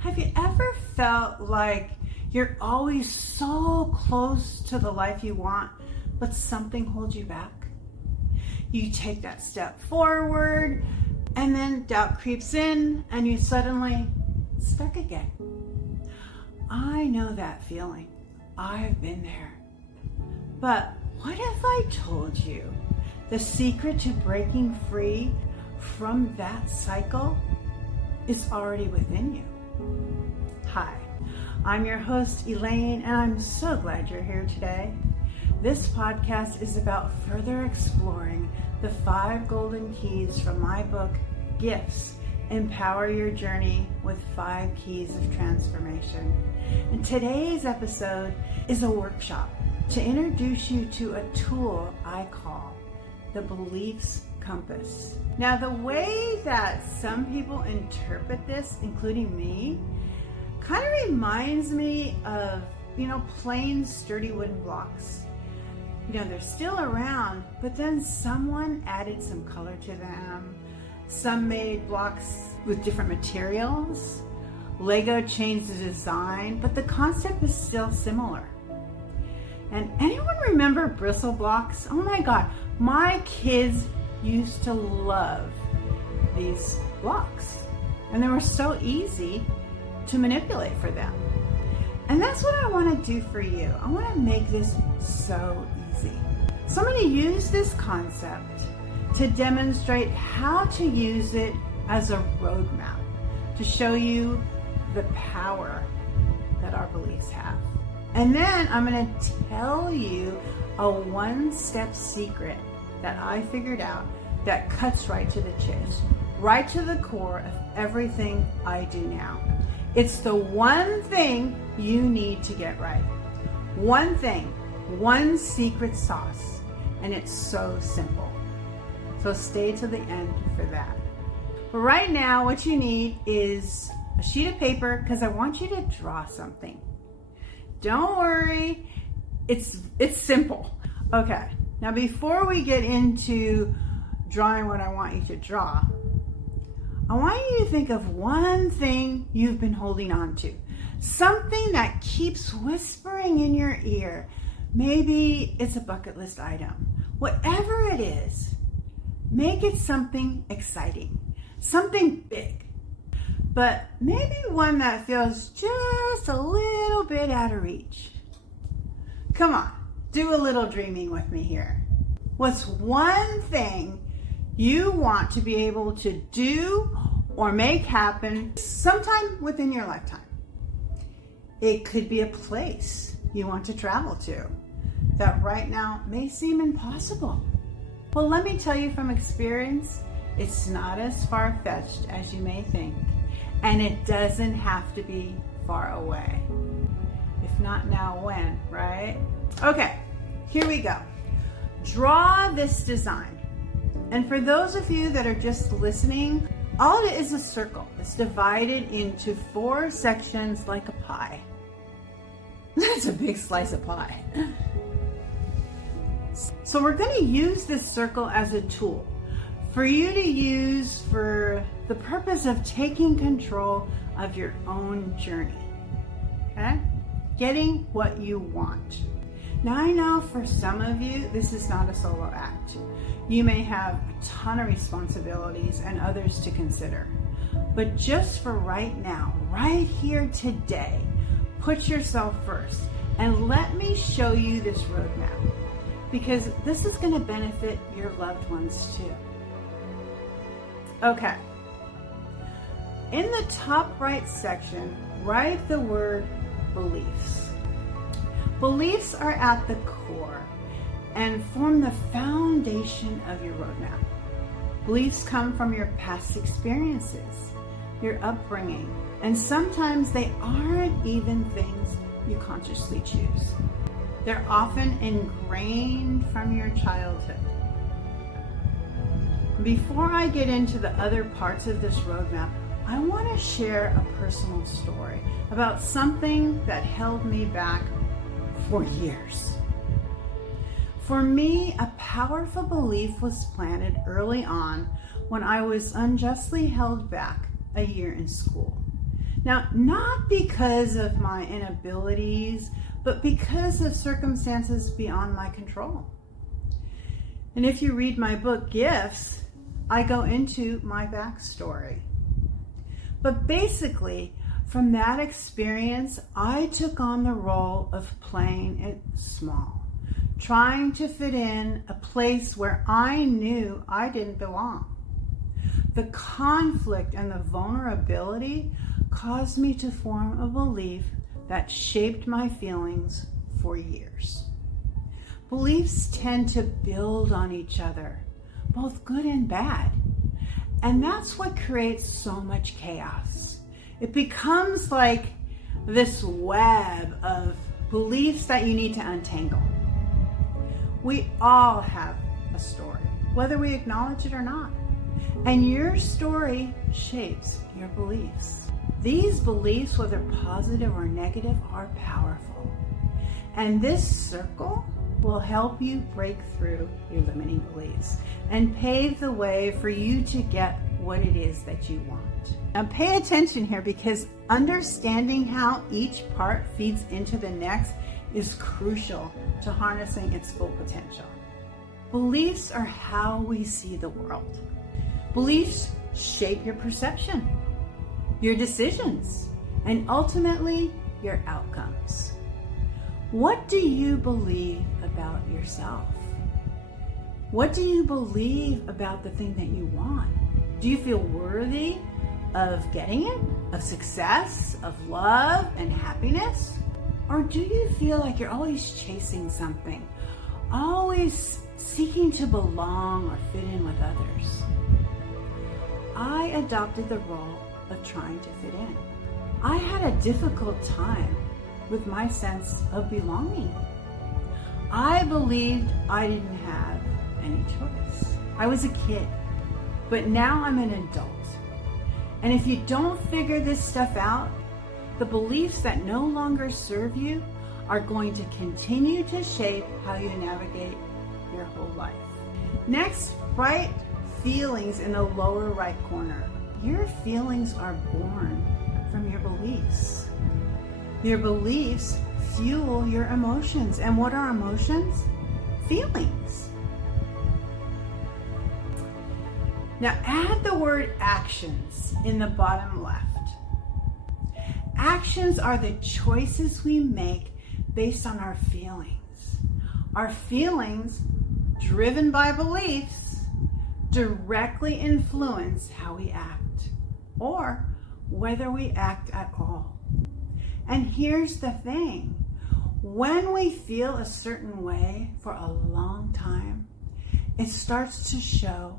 Have you ever felt like you're always so close to the life you want, but something holds you back? You take that step forward, and then doubt creeps in, and you suddenly stuck again. I know that feeling. I've been there. But what if I told you the secret to breaking free from that cycle is already within you? Hi, I'm your host, Elaine, and I'm so glad you're here today. This podcast is about further exploring the 5 golden keys from my book, G.I.F.T.S. Empower Your Journey with 5 Keys of Transformation. And today's episode is a workshop to introduce you to a tool I call the beliefs compass. Now, the way that some people interpret this, including me, kind of reminds me of, plain sturdy wooden blocks. They're still around, but then someone added some color to them. Some made blocks with different materials. Lego changed the design, but the concept is still similar. And anyone remember bristle blocks? Oh my God, my kids used to love these blocks. And they were so easy to manipulate for them. And that's what I want to do for you. I want to make this so easy. So I'm going to use this concept to demonstrate how to use it as a roadmap to show you the power that our beliefs have. And then I'm going to tell you a one-step secret that I figured out that cuts right to the chase, right to the core of everything I do now. It's the one thing you need to get right. One thing, one secret sauce, and it's so simple. So stay to the end for that. But right now, what you need is a sheet of paper, because I want you to draw something. Don't worry, it's simple. Okay, now before we get into drawing what I want you to draw, I want you to think of one thing you've been holding on to. Something that keeps whispering in your ear. Maybe it's a bucket list item. Whatever it is, make it something exciting, something big. But maybe one that feels just a little bit out of reach. Come on, do a little dreaming with me here. What's one thing you want to be able to do or make happen sometime within your lifetime? It could be a place you want to travel to that right now may seem impossible. Well, let me tell you from experience, it's not as far-fetched as you may think. And it doesn't have to be far away. If not now, when, right? Okay, here we go. Draw this design. And for those of you that are just listening, all it is a circle. It's divided into 4 sections like a pie. That's a big slice of pie. So we're going to use this circle as a tool for you to use for the purpose of taking control of your own journey, okay? Getting what you want. Now I know for some of you, this is not a solo act. You may have a ton of responsibilities and others to consider. But just for right now, right here today, put yourself first and let me show you this roadmap, because this is going to benefit your loved ones too. Okay, in the top right section, write the word beliefs. Beliefs are at the core and form the foundation of your roadmap. Beliefs come from your past experiences, your upbringing, and sometimes they aren't even things you consciously choose. They're often ingrained from your childhood. Before I get into the other parts of this roadmap, I want to share a personal story about something that held me back for years. For me, a powerful belief was planted early on when I was unjustly held back a year in school. Now, not because of my inabilities, but because of circumstances beyond my control. And if you read my book, G.I.F.T.S, I go into my backstory. But basically, from that experience, I took on the role of playing it small, trying to fit in a place where I knew I didn't belong. The conflict and the vulnerability caused me to form a belief that shaped my feelings for years. Beliefs tend to build on each other, both good and bad. And that's what creates so much chaos. It becomes like this web of beliefs that you need to untangle. We all have a story, whether we acknowledge it or not. And your story shapes your beliefs. These beliefs, whether positive or negative, are powerful. And this circle will help you break through your limiting beliefs and pave the way for you to get what it is that you want. Now pay attention here, because understanding how each part feeds into the next is crucial to harnessing its full potential. Beliefs are how we see the world. Beliefs shape your perception, your decisions, and ultimately your outcomes. What do you believe about yourself? What do you believe about the thing that you want? Do you feel worthy of getting it, of success, of love and happiness? Or do you feel like you're always chasing something, always seeking to belong or fit in with others? I adopted the role of trying to fit in. I had a difficult time with my sense of belonging. I believed I didn't have any choice. I was a kid, but now I'm an adult. And if you don't figure this stuff out, the beliefs that no longer serve you are going to continue to shape how you navigate your whole life. Next, write feelings in the lower right corner. Your feelings are born from your beliefs. Your beliefs fuel your emotions. And what are emotions? Feelings. Now add the word actions in the bottom left. Actions are the choices we make based on our feelings. Our feelings, driven by beliefs, directly influence how we act, or whether we act at all. And here's the thing. When we feel a certain way for a long time, it starts to show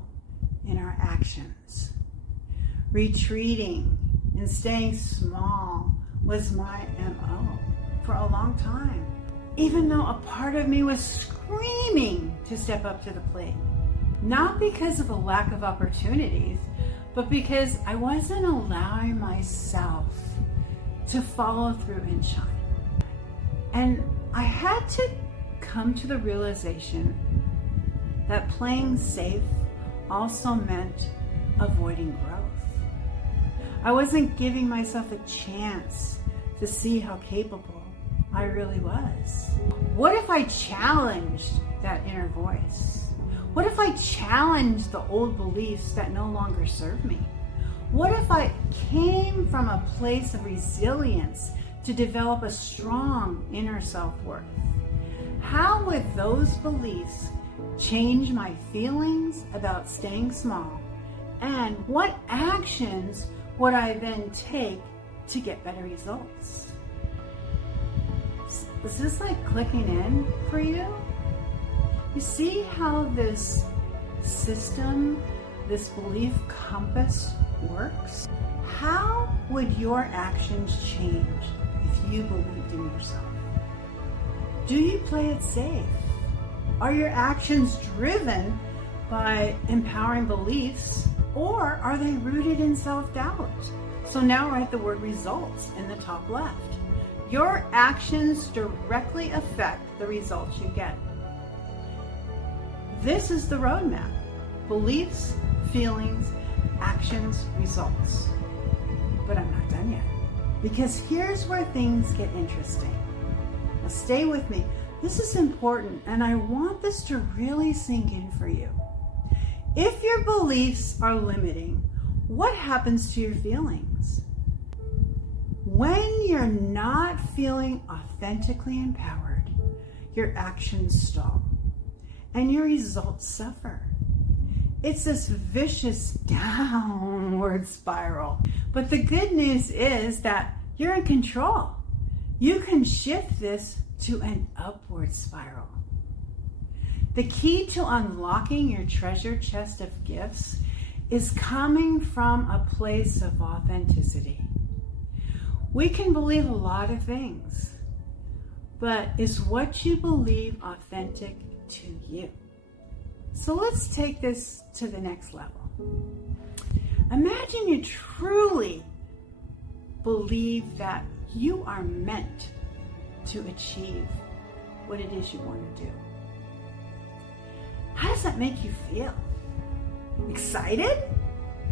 in our actions. Retreating and staying small was my MO for a long time, even though a part of me was screaming to step up to the plate. Not because of a lack of opportunities, but because I wasn't allowing myself to follow through and shine. And I had to come to the realization that playing safe also meant avoiding growth. I wasn't giving myself a chance to see how capable I really was. What if I challenged that inner voice? What if I challenged the old beliefs that no longer serve me? What if I came from a place of resilience to develop a strong inner self-worth? How would those beliefs change my feelings about staying small? And what actions would I then take to get better results? Is this like clicking in for you? You see how this system, this belief compass works? How would your actions change if you believed in yourself? Do you play it safe? Are your actions driven by empowering beliefs, or are they rooted in self-doubt? So now write the word results in the top left. Your actions directly affect the results you get. This is the roadmap. Beliefs, feelings, actions, results. But I'm not done yet. because here's where things get interesting. Now stay with me. This is important, and I want this to really sink in for you. If your beliefs are limiting, what happens to your feelings? When you're not feeling authentically empowered, your actions stall and your results suffer. It's this vicious downward spiral. But the good news is that you're in control. You can shift this to an upward spiral. The key to unlocking your treasure chest of gifts is coming from a place of authenticity. We can believe a lot of things, but is what you believe authentic to you? So let's take this to the next level. Imagine you truly believe that you are meant to achieve what it is you want to do. How does that make you feel? Excited?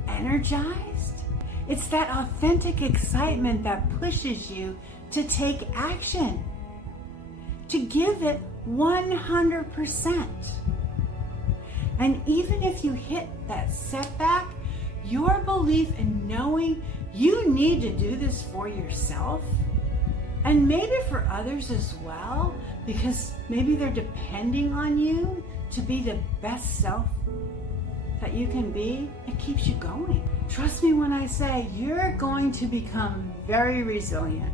Energized? It's that authentic excitement that pushes you to take action, to give it 100%. And even if you hit that setback, your belief in knowing you need to do this for yourself, and maybe for others as well, because maybe they're depending on you to be the best self that you can be, it keeps you going. Trust me when I say you're going to become very resilient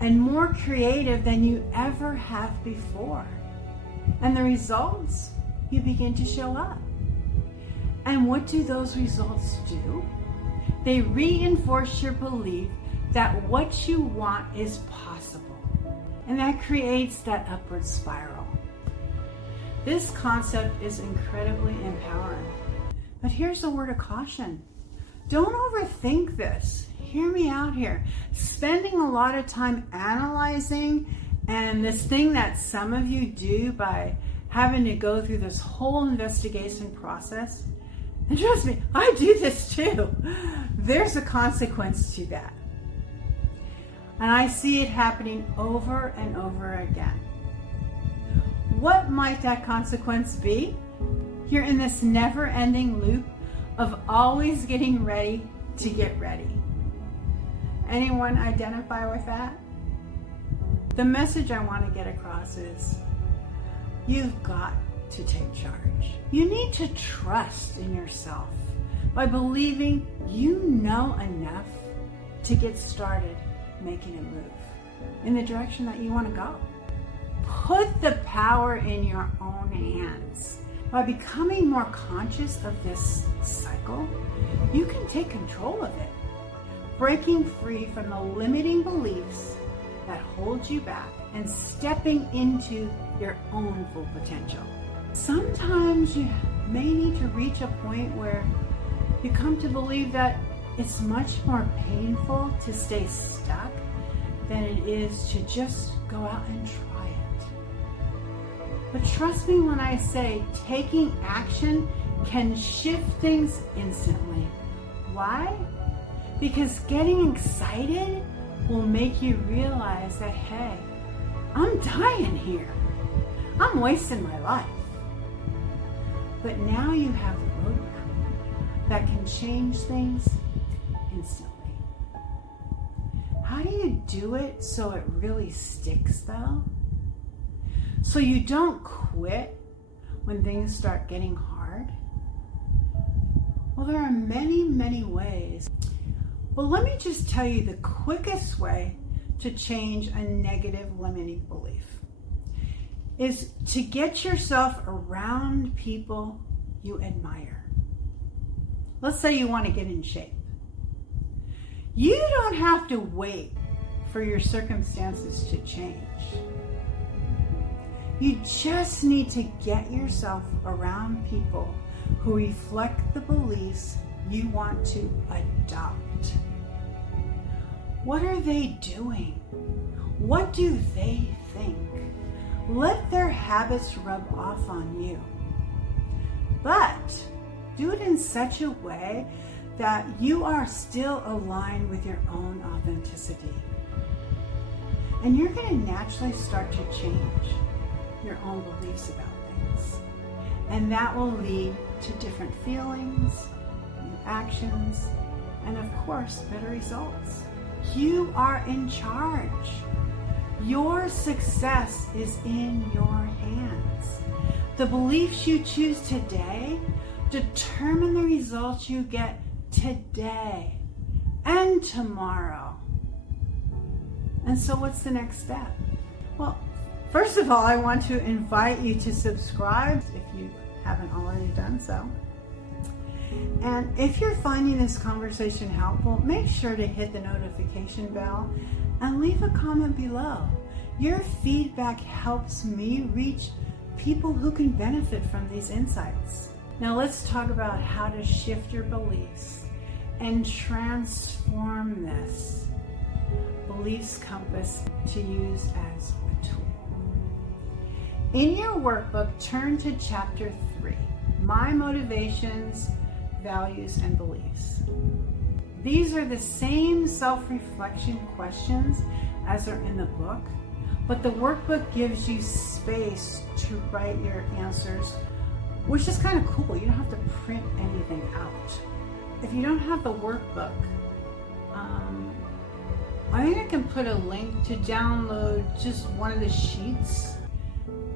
and more creative than you ever have before. And the results, you begin to show up. And what do those results do? They reinforce your belief that what you want is possible. And that creates that upward spiral. This concept is incredibly empowering. But here's a word of caution. Don't overthink this. Hear me out here. Spending a lot of time analyzing, and this thing that some of you do by having to go through this whole investigation process, and trust me, I do this too. There's a consequence to that. And I see it happening over and over again. What might that consequence be? You're in this never-ending loop of always getting ready to get ready. Anyone identify with that? The message I want to get across is you've got to take charge. You need to trust in yourself by believing you know enough to get started making a move in the direction that you want to go. Put the power in your own hands. By becoming more conscious of this cycle, you can take control of it, breaking free from the limiting beliefs that hold you back and stepping into your own full potential. Sometimes you may need to reach a point where you come to believe that it's much more painful to stay stuck than it is to just go out and try it. But trust me when I say taking action can shift things instantly. Why? Because getting excited will make you realize that, hey, I'm dying here. I'm wasting my life. But now you have a roadmap that can change things instantly. How do you do it so it really sticks though? So you don't quit when things start getting hard? Well, there are many, many ways. But let me just tell you the quickest way to change a negative limiting belief is to get yourself around people you admire. Let's say you want to get in shape. You don't have to wait for your circumstances to change. You just need to get yourself around people who reflect the beliefs you want to adopt. What are they doing? What do they think? Let their habits rub off on you. But do it in such a way that you are still aligned with your own authenticity. And you're going to naturally start to change your own beliefs about things. And that will lead to different feelings, new actions, and of course, better results. You are in charge. Your success is in your hands. The beliefs you choose today determine the results you get today and tomorrow. And so what's the next step? Well, first of all, I want to invite you to subscribe if you haven't already done so. And if you're finding this conversation helpful, make sure to hit the notification bell and leave a comment below. Your feedback helps me reach people who can benefit from these insights. Now let's talk about how to shift your beliefs and transform this beliefs compass to use as a tool. In your workbook, turn to chapter 3, My Motivations, Values, and Beliefs. These are the same self-reflection questions as are in the book, but the workbook gives you space to write your answers, which is kind of cool. You don't have to print anything out. If you don't have the workbook, I think I can put a link to download just one of the sheets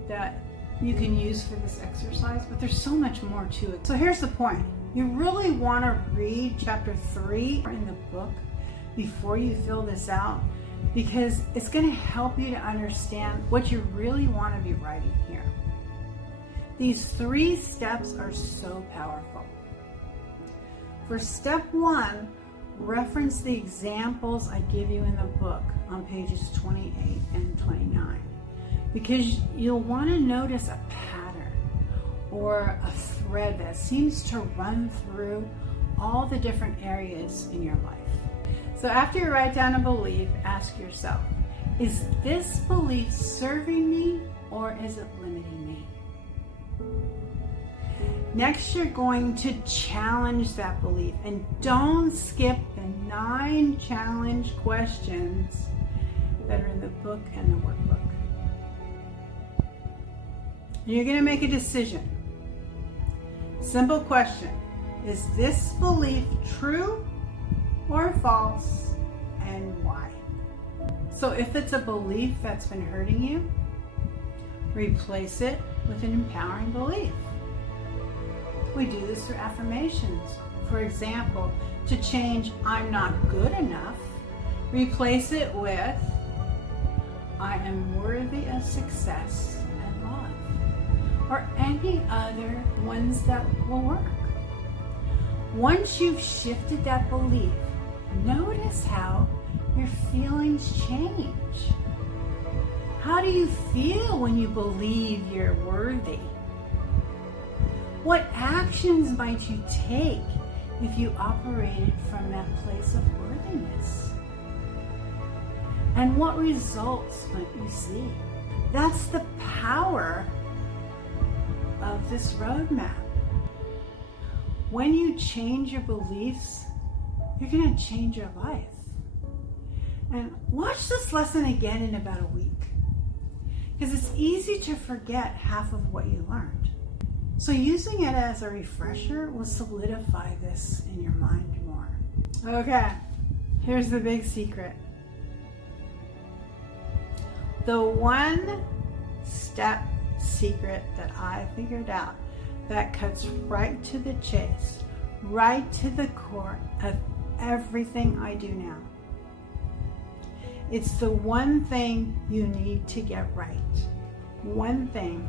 that you can use for this exercise, but there's so much more to it. So here's the point. You really want to read chapter 3 in the book before you fill this out, because it's going to help you to understand what you really want to be writing here. These 3 steps are so powerful. For step 1, reference the examples I give you in the book on pages 28 and 29, because you'll want to notice a pattern or a thread that seems to run through all the different areas in your life. So after you write down a belief, ask yourself, is this belief serving me or is it limiting me? Next, you're going to challenge that belief, and don't skip the 9 challenge questions that are in the book and the workbook. You're going to make a decision. Simple question. Is this belief true or false, and why? So if it's a belief that's been hurting you, replace it with an empowering belief. We do this through affirmations. For example, to change I'm not good enough, replace it with I am worthy of success and love, or any other ones that will work. Once you've shifted that belief, notice how your feelings change. How do you feel when you believe you're worthy? What actions might you take if you operated from that place of worthiness? And what results might you see? That's the power of this roadmap. When you change your beliefs, you're going to change your life. And watch this lesson again in about a week, because it's easy to forget half of what you learned. So using it as a refresher will solidify this in your mind more. Okay, here's the big secret. The 1-step secret that I figured out that cuts right to the chase, right to the core of everything I do now. It's the one thing you need to get right. One thing.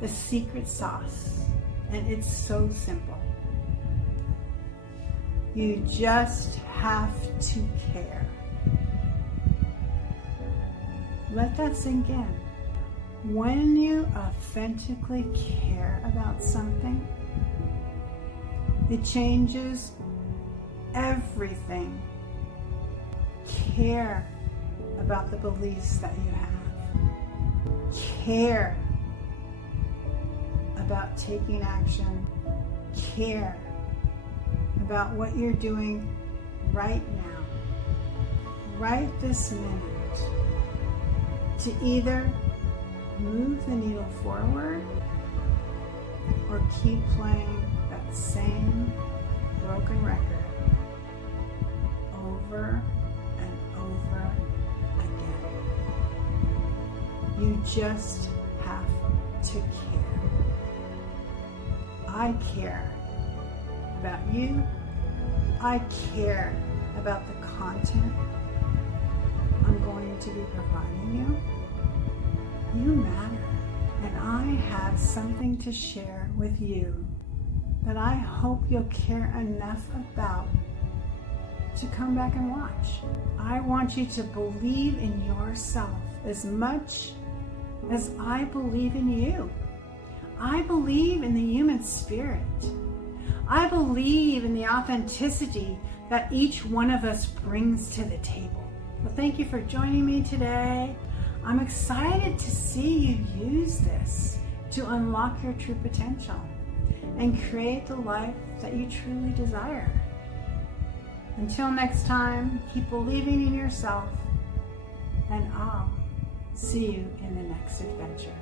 The secret sauce. And it's so simple. You just have to care. Let that sink in. When you authentically care about something, it changes everything. Care about the beliefs that you have. Care about taking action. Care about what you're doing right now, right this minute, to either move the needle forward or keep playing that same broken record over and over again. You just have to care. I care about you. I care about the content I'm going to be providing you. You matter. And I have something to share with you that I hope you'll care enough about to come back and watch. I want you to believe in yourself as much as I believe in you. I believe in the human spirit. I believe in the authenticity that each one of us brings to the table. Well, thank you for joining me today. I'm excited to see you use this to unlock your true potential and create the life that you truly desire. Until next time, keep believing in yourself, and I'll see you in the next adventure.